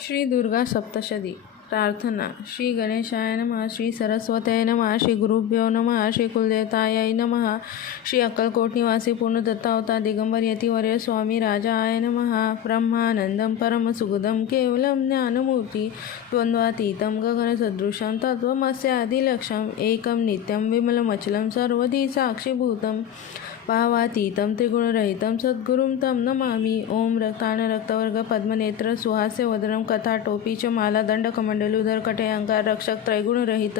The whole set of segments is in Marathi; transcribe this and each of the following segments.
श्री दुर्गा सप्तशती प्रार्थना। श्री गणेशाय नमः, श्री सरस्वत्यै नमः, श्री गुरुभ्यो नमः, श्री कुलदेवतायै नमः, श्री अक्कलकोट निवासी पूर्ण दत्तावतार दिगंबर यतिवर्य स्वामी राजाय नमः। ब्रह्मानंदं परम सुगदं केवलं ज्ञानमूर्ति द्वंद्वातीतं गगनसदृशं तत्त्वमस्यादिलक्ष्यम् एकं नित्यं विमलमचलं सर्वधी साक्षीभूतं भावातीतं त्रिगुणरहितं सद्गुरुं तं नमामि। ओम रक्तानरक्तवर्ग पद्मनेत्र सुहास्य वदनं कथा टोपी च माला दंडकमंडलुधर कटयांकार रक्षक त्रैगुणरहित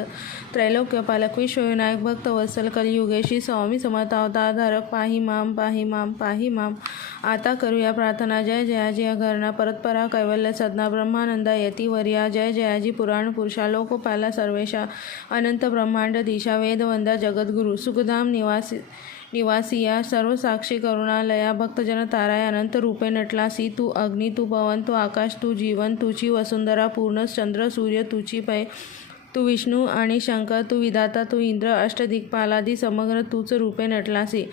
त्रैलोक्यपालक विश्वविनायक भक्तवत्सल कलियुगेशी स्वामी समर्थावतारधारक पाही माम पाही माम पाही माम। आता करूया प्रार्थना। जय जयाजी अघरणा परतपरा कैवल्य सदना ब्रह्मानंदा यतिवर्या जय जयाजी पुराण पुरुषा लोकपाला सर्वेशा अनंत ब्रह्मांड दिशा वेदवंदा जगद्गुरु सुखधाम निवासिया सर्व साक्षी करुणालया भक्तजन ताराय अनंत रूपे नटलासी तू अग्नी तू पवन तू आकाश तू जीवन तुची वसुंधरा पूर्ण चंद्र सूर्य तुची पै तू विष्णू आणि शंकर तू विधाता तू इंद्र अष्टदिक्पालादी समग्र तूच रूपे नटलासी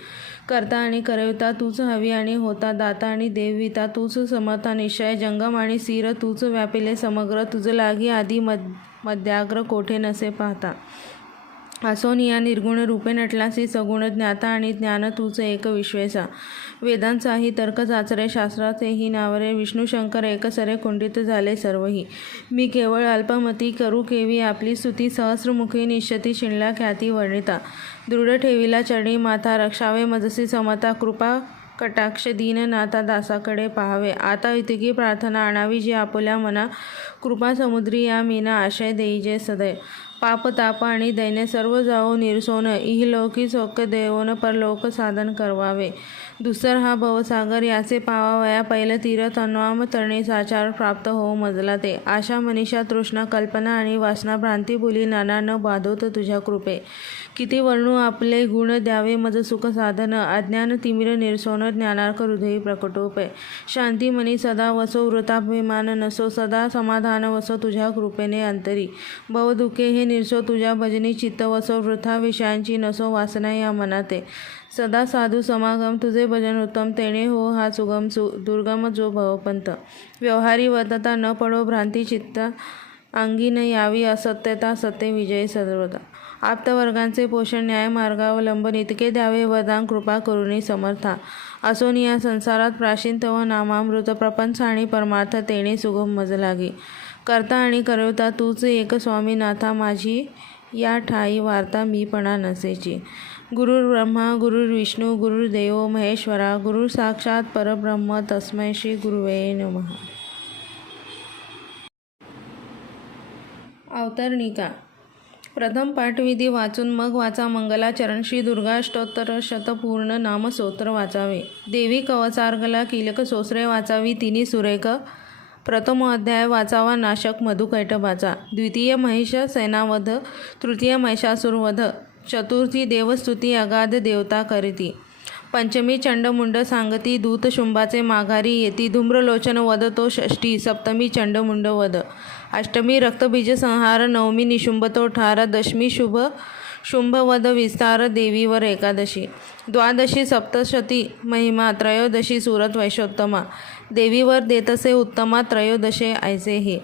करता आणि करविता तूच हवी आणि होता दाता आणि देवविता तूच समर्था निश्चय जंगम आणि सिर तूच व्यापिले समग्र तुझ लागी आधी मध्याग्र कोठे नसे पाहता असोनिया निर्गुण रूपे नटलासी सगुण ज्ञाता आणि ज्ञान तूच एक विश्वेसा वेदांचाही तर्क चाचरे शास्त्राचेही नावरे विष्णू शंकर एकसरे कुंडित झाले सर्वही मी केवळ अल्पमती करू केवी आपली स्तुती सहस्रमुखी निश्चती शिणला ख्याती वर्णिता दृढ ठेविला चरणी माथा रक्षावे मजसी समता कृपा कटाक्ष दीननाथा दासाकडे पाहावे आता इतकी प्रार्थना आणावी जी आपुल्या मना कृपा समुद्री या मीना आशय देई जे सदैव पाप ताप आणि दैन्य सर्व जाओ निरसोन इहलोकी सौख्य देवोन परलोक साधन करवावे दुसर हा भवसागर याचे पावावया पैल तीरथ अन्वाम तरणे साचार प्राप्त हो मजला ते आशा मनीषा तृष्णा कल्पना आणि वासना भ्रांती बोली नाना न बाधोत तुझ्या कृपे किती वर्णू आपले गुण द्यावे मज सुख साधन अज्ञान तिमिर निरसोन ज्ञानार्क हृदयी प्रकटोपय शांती मनी सदा वसो वृताभिमान नसो सदा समाधान वसो तुझ्या कृपेने अंतरी भवदुखे हे निरसो तुझ्या भजनी चित्त वसो वृथा विषयांची नसो वासना या मनाते सदा साधू समागम तुझे भजन उत्तम तेणे हो हा सुगम दुर्गम जो भवपंथ व्यवहारी वर्तता न पडो भ्रांती चित्त अंगी न यावी असत्यता सत्य विजय सर्वता आप्तवर्गांचे पोषण न्याय मार्गावलंबन इतके द्यावे वरदान कृपा करुणी समर्था असोनी या संसारात प्राचीन तव नामामृत प्रपंच आणि परमार्थ तेणे सुगम मज लागे करता आणि करवता तूच एक स्वामीनाथा माझी या ठाई वार्ता मीपणा नसेची गुरुर् ब्रह्मा गुरुर्विष्णू गुरुर्देव महेश्वरा गुरु साक्षात परब्रह्म तस्मै श्री गुरुवे नमः। अवतरणिका। प्रथम पाठविधी वाचून मग वाचा मंगलाचरण श्री दुर्गा अष्टोत्तर शतपूर्ण नामस्तोत्र वाचावे देवी कवचार्गला कीलक सोसरे वाचावी तिन्ही सुरेख प्रथम अध्याय वाचावा नाशक मधुकैटभाचा द्वितीय महिष सेनावध तृतीय महिषासुरवध चतुर्थी देवस्तुती अगाध देवता करीती पंचमी चंडमुंड सांगती दूत शुंभाचे माघारी येती धूम्रलोचन वध तो षष्ठी सप्तमी चंडमुंड वध अष्टमी रक्तबीज संहार नवमी निशुंभतो ठार दशमी शुंभवध विस्तार देवीवर एकादशी द्वादशी सप्तशती महिमा त्रयोदशी सुरत वैशोत्तमा देवीवर देतसे उत्तमा त्रयोदशे ऐसे हे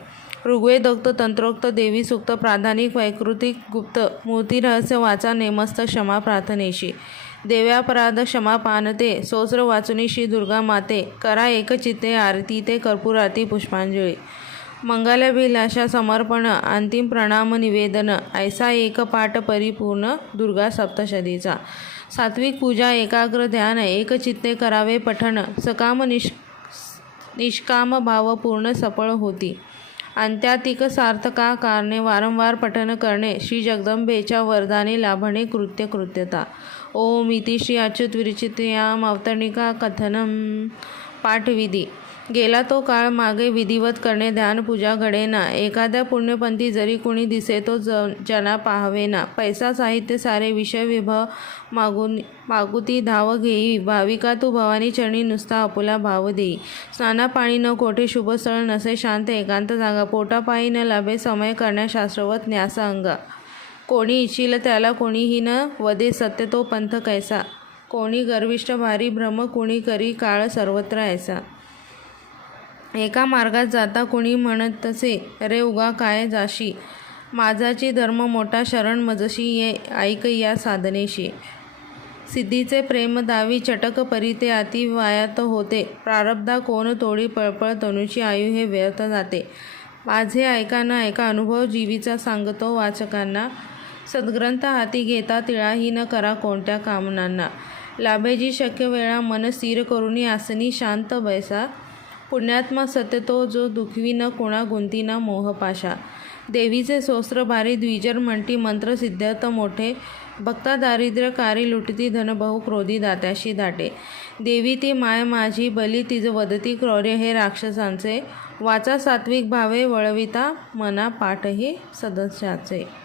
ऋग्वेदोक्त तंत्रोक्त देवी सूक्त प्राधानिक वैकृतिक गुप्त मूर्तिरहस्य वाचा नेमस्त क्षमा प्रार्थनेशी देव्यापराध क्षमा पानते सोस्र वाचुनी श्री दुर्गा माते करा एकचित्ते आरती ते कर्पूर आरती पुष्पांजली मंगलाभिलाषा समर्पण अंतिम प्रणाम निवेदन ऐसा एक पाठ परिपूर्ण दुर्गा सप्तशतीचा सात्विक पूजा एकाग्र ध्यान एकचित्ते करावे पठण सकाम निष्काम भाव पूर्ण सफळ होती अंत्यातिक सार्थका कारणे वारंवार पठन करणे श्री जगदंबेच्या वरदाने लाभणे कृत्यता ओम इति श्री अच्युत विरचितयाम अवतरणिका कथनम पाठविधी गेला तो काळ मागे विधिवत करणे ध्यान पूजा घडेना एखाद्या पुण्यपंथी जरी कुणी दिसे तो जना पाहावेना पैसा साहित्य सारे विषय विभव मागुती धाव घेई भाविका तू भवानी चरणी नुसता आपुला भाव देई स्नाना पाणी न कोठे शुभस्थळ नसे शांत एकांत जागा पोटापायी न लाभे समय करण्या शास्त्रवत न्यासा अंगा कोणी इच्छिल त्याला कोणीही न वदे सत्य तो पंथ कैसा कोणी गर्विष्ठ भारी भ्रम कोणी करी काळ सर्वत्र ऐसा एका मार्गात जाता कोणी म्हणतसे, रे उगा काय जाशी, माझाची धर्म मोठा शरण मजशी ये ऐक या साधनेशी. सिद्धीचे प्रेम दावी चटक परी ते अति वायात होते, प्रारब्धा कोण तोडी पळपळ तनुची आयु हे व्यर्थ जाते. माझे ऐका न ऐका अनुभव जीवीचा सांगतो वाचकांना, सद्ग्रंथ हाती घेता तिळाही न करा कोणत्या कामनांना. लाभेजी शक्य वेळा मन स्थिर करुनी आसनी शांत बैसा, पुण्यात्मा सत्य तो जो दुखवी न कोणा गुंती न मोहपाशा. देवीचे सोस्त्र भारी द्विजर म्हणती मंत्र सिद्ध्यर्थ मोठे, भक्ता दारिद्र्यकारी लुटती धन बहु क्रोधी दात्याशी दाटे. देवी ती माय माझी बली तिज वदती क्रौर्य हे राक्षसांचे, वाचा सात्विक भावे वळविता मना पाठ हे सदस्याचे.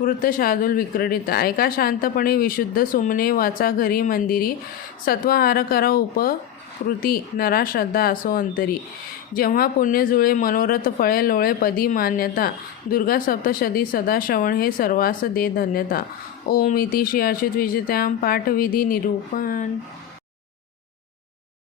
वृत्त शार्दूल विक्रीडित. ऐका शांतपणे विशुद्ध सुमने वाचा घरी मंदिरी, सत्वहार करा उपकृती नरा श्रद्धा असो अंतरी. जेव्हा पुण्य जुळे मनोरथ फळे लोळे पदी मान्यता, दुर्गा सप्तशती सदा श्रवण हे सर्वास दे धन्यता. ओम इति श्री अच्युत विजयताम पाठविधी निरूपण.